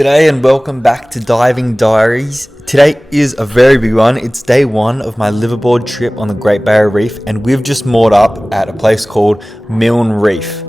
G'day and welcome back to Diving Diaries. Today is a very big one. It's day one of my liveaboard trip on the Great Barrier Reef, and we've just moored up at a place called Milln Reef.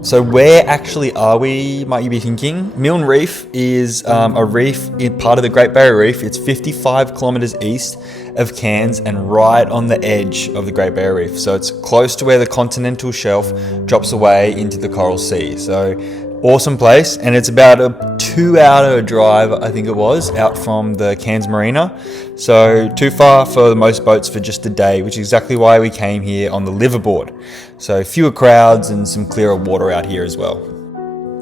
So where actually are we, might you be thinking? Milln Reef is a reef in part of the Great Barrier Reef. It's 55 kilometres east of Cairns and right on the edge of the Great Barrier Reef. So it's close to where the continental shelf drops away into the Coral Sea. So awesome place, and it's about a 2-hour drive, I think it was, out from the Cairns Marina. So too far for most boats for just a day, which is exactly why we came here on the liveaboard. So fewer crowds and some clearer water out here as well.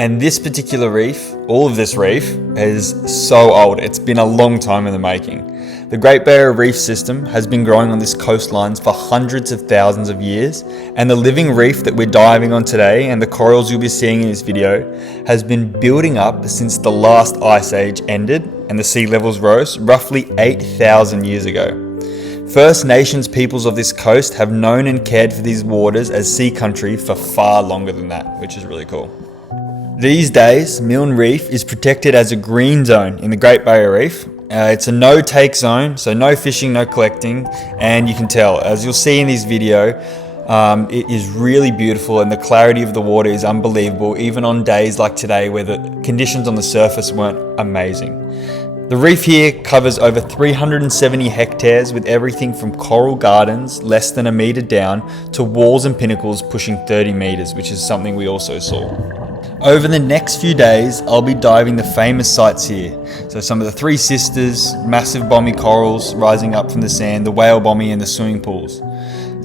And this particular reef, all of this reef, is so old. It's been a long time in the making. The Great Barrier Reef system has been growing on this coastlines for hundreds of thousands of years, and the living reef that we're diving on today and the corals you'll be seeing in this video has been building up since the last ice age ended and the sea levels rose roughly 8,000 years ago. First Nations peoples of this coast have known and cared for these waters as sea country for far longer than that, which is really cool. These days, Milln Reef is protected as a green zone in the Great Barrier Reef. It's a no-take zone, so no fishing, no collecting, and you can tell, as you'll see in this video, it is really beautiful and the clarity of the water is unbelievable, even on days like today where the conditions on the surface weren't amazing. The reef here covers over 370 hectares with everything from coral gardens less than a metre down to walls and pinnacles pushing 30 metres, which is something we also saw. Over the next few days, I'll be diving the famous sites here. So some of the Three Sisters, massive bommy corals rising up from the sand, the whale bommy and the swimming pools.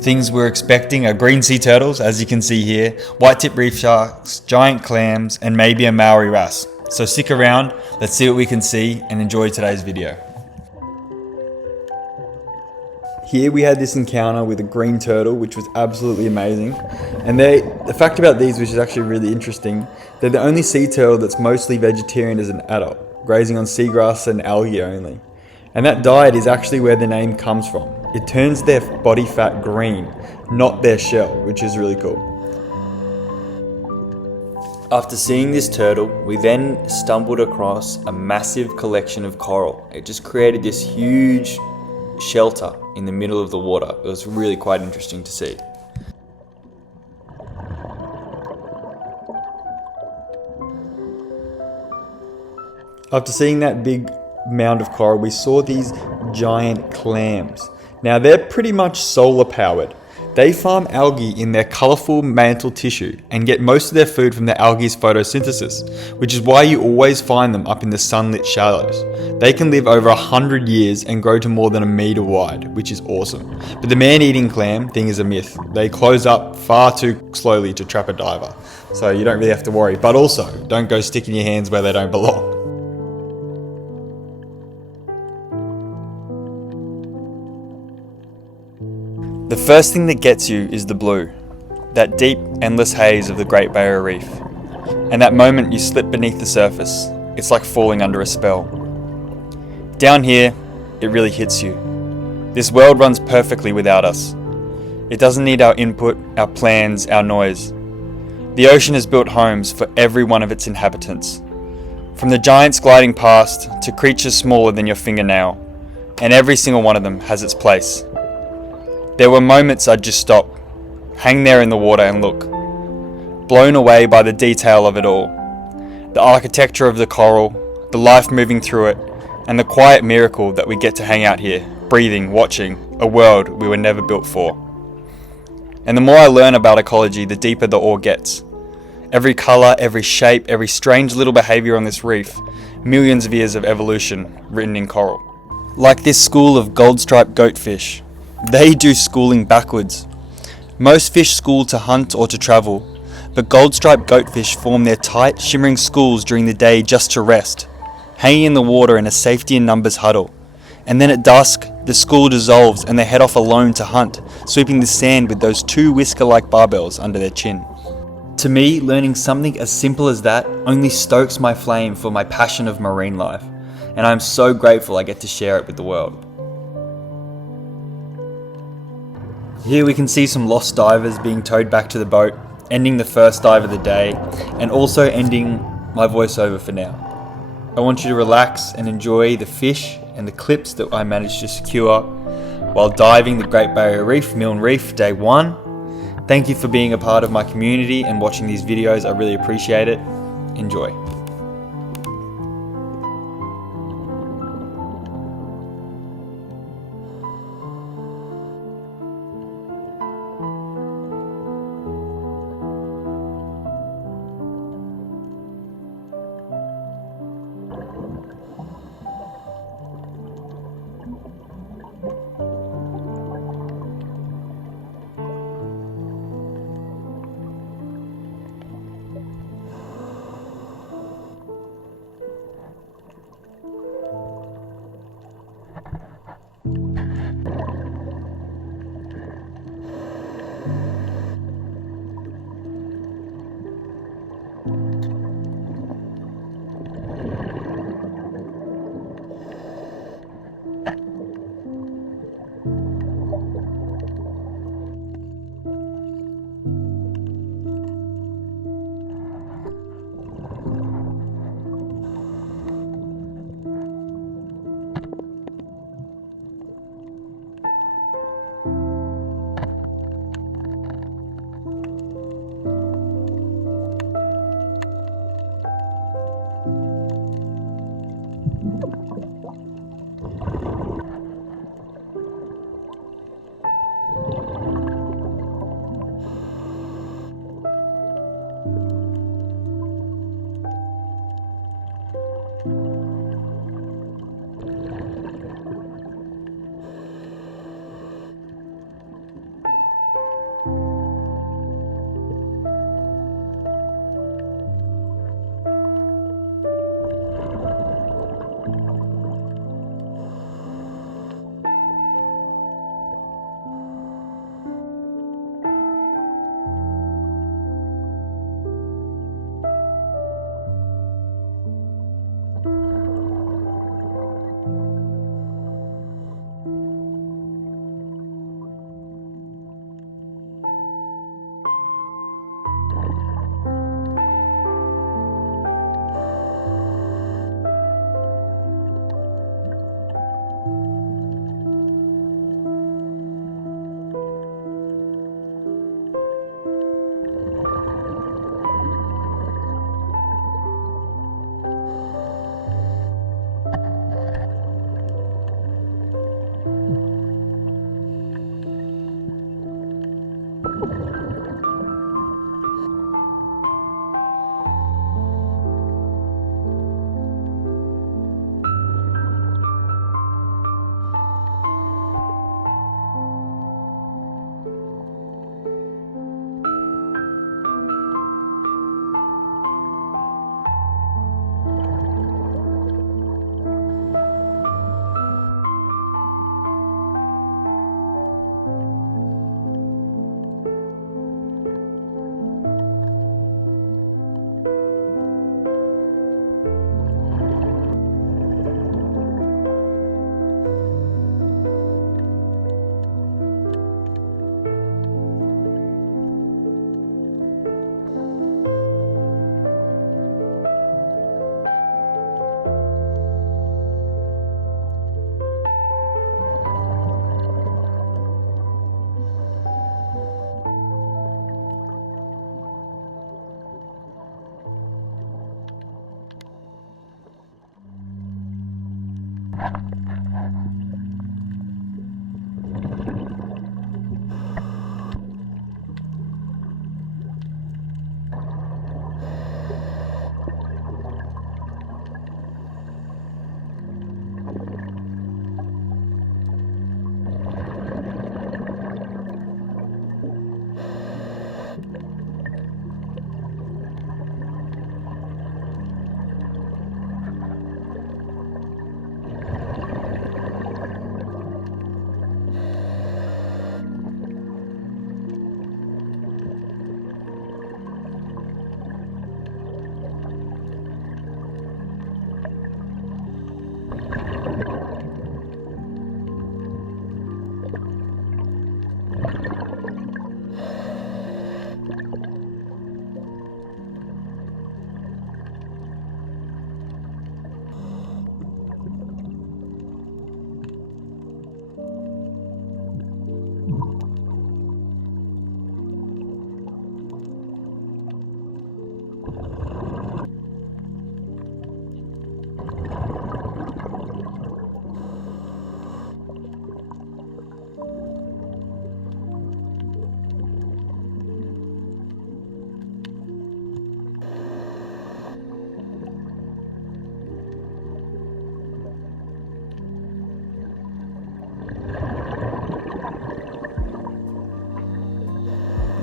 Things we're expecting are green sea turtles, as you can see here, white-tip reef sharks, giant clams, and maybe a Maori wrasse. So stick around, let's see what we can see and enjoy today's video. Here we had this encounter with a green turtle, which was absolutely amazing. And the fact about these, which is actually really interesting, they're the only sea turtle that's mostly vegetarian as an adult, grazing on seagrass and algae only. And that diet is actually where the name comes from. It turns their body fat green, not their shell, which is really cool. After seeing this turtle, we then stumbled across a massive collection of coral. It just created this huge shelter in the middle of the water. It was really quite interesting to see. After seeing that big mound of coral, we saw these giant clams. Now they're pretty much solar powered. They farm algae in their colourful mantle tissue and get most of their food from the algae's photosynthesis, which is why you always find them up in the sunlit shallows. They can live over 100 years and grow to more than a metre wide, which is awesome. But the man-eating clam thing is a myth. They close up far too slowly to trap a diver, so you don't really have to worry. But also, don't go sticking your hands where they don't belong. The first thing that gets you is the blue, that deep, endless haze of the Great Barrier Reef. And that moment you slip beneath the surface, it's like falling under a spell. Down here, it really hits you. This world runs perfectly without us. It doesn't need our input, our plans, our noise. The ocean has built homes for every one of its inhabitants. From the giants gliding past to creatures smaller than your fingernail, and every single one of them has its place. There were moments I'd just stop, hang there in the water and look, blown away by the detail of it all. The architecture of the coral, the life moving through it, and the quiet miracle that we get to hang out here, breathing, watching, a world we were never built for. And the more I learn about ecology, the deeper the awe gets. Every colour, every shape, every strange little behaviour on this reef, millions of years of evolution written in coral. Like this school of gold-striped goatfish. They do schooling backwards. Most fish school to hunt or to travel, but gold-striped goatfish form their tight, shimmering schools during the day just to rest, hanging in the water in a safety in numbers huddle. And then at dusk, the school dissolves and they head off alone to hunt, sweeping the sand with those two whisker-like barbells under their chin. To me, learning something as simple as that only stokes my flame for my passion of marine life, and I'm so grateful I get to share it with the world. Here we can see some lost divers being towed back to the boat, ending the first dive of the day, and also ending my voiceover for now. I want you to relax and enjoy the fish and the clips that I managed to secure while diving the Great Barrier Reef, Milln Reef, day 1. Thank you for being a part of my community and watching these videos. I really appreciate it. Enjoy.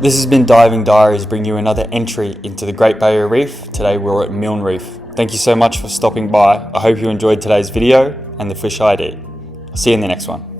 This has been Diving Diaries, bringing you another entry into the Great Barrier Reef. Today we're at Milln Reef. Thank you so much for stopping by. I hope you enjoyed today's video and the fish ID. I'll see you in the next one.